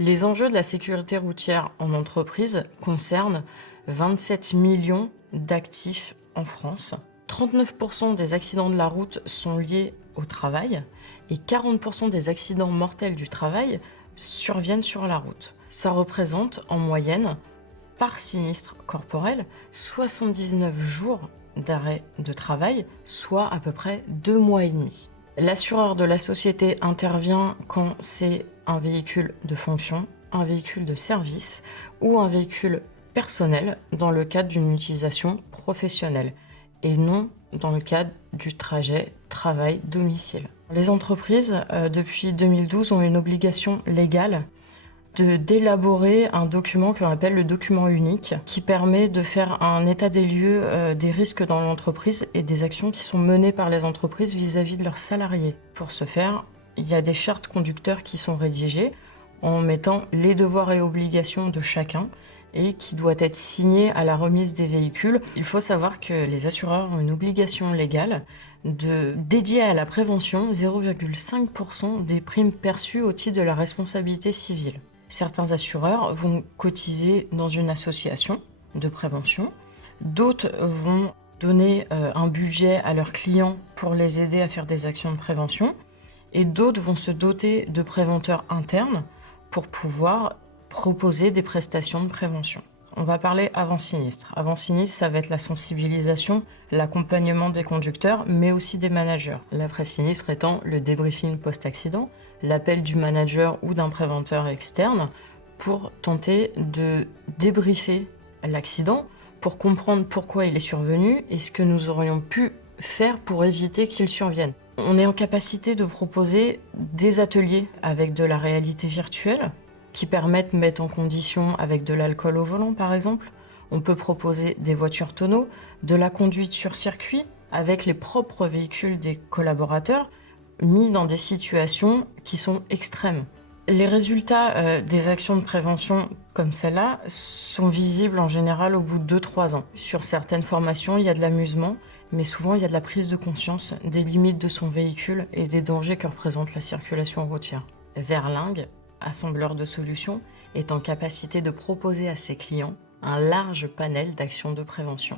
Les enjeux de la sécurité routière en entreprise concernent 27 millions d'actifs en France. 39% des accidents de la route sont liés au travail et 40% des accidents mortels du travail surviennent sur la route. Ça représente en moyenne, par sinistre corporel, 79 jours d'arrêt de travail, soit à peu près 2 mois et demi. L'assureur de la société intervient quand c'est un véhicule de fonction, un véhicule de service ou un véhicule personnel dans le cadre d'une utilisation professionnelle et non dans le cadre du trajet travail-domicile. Les entreprises, depuis 2012, ont une obligation légale d'élaborer un document qu'on appelle le document unique, qui permet de faire un état des lieux des risques dans l'entreprise et des actions qui sont menées par les entreprises vis-à-vis de leurs salariés. Pour ce faire, il y a des chartes conducteurs qui sont rédigées en mettant les devoirs et obligations de chacun et qui doit être signé à la remise des véhicules. Il faut savoir que les assureurs ont une obligation légale de dédier à la prévention 0,5% des primes perçues au titre de la responsabilité civile. Certains assureurs vont cotiser dans une association de prévention, d'autres vont donner un budget à leurs clients pour les aider à faire des actions de prévention, et d'autres vont se doter de préventeurs internes pour pouvoir proposer des prestations de prévention. On va parler avant sinistre. Avant sinistre, ça va être la sensibilisation, l'accompagnement des conducteurs, mais aussi des managers. L'après sinistre étant le débriefing post-accident, l'appel du manager ou d'un préventeur externe pour tenter de débriefer l'accident, pour comprendre pourquoi il est survenu et ce que nous aurions pu faire pour éviter qu'il survienne. On est en capacité de proposer des ateliers avec de la réalité virtuelle, qui permettent de mettre en condition avec de l'alcool au volant par exemple. On peut proposer des voitures tonneaux, de la conduite sur circuit avec les propres véhicules des collaborateurs mis dans des situations qui sont extrêmes. Les résultats des actions de prévention comme celle-là sont visibles en général au bout de 2-3 ans. Sur certaines formations, il y a de l'amusement, mais souvent il y a de la prise de conscience des limites de son véhicule et des dangers que représente la circulation routière. Verlingue, assembleur de solutions, est en capacité de proposer à ses clients un large panel d'actions de prévention.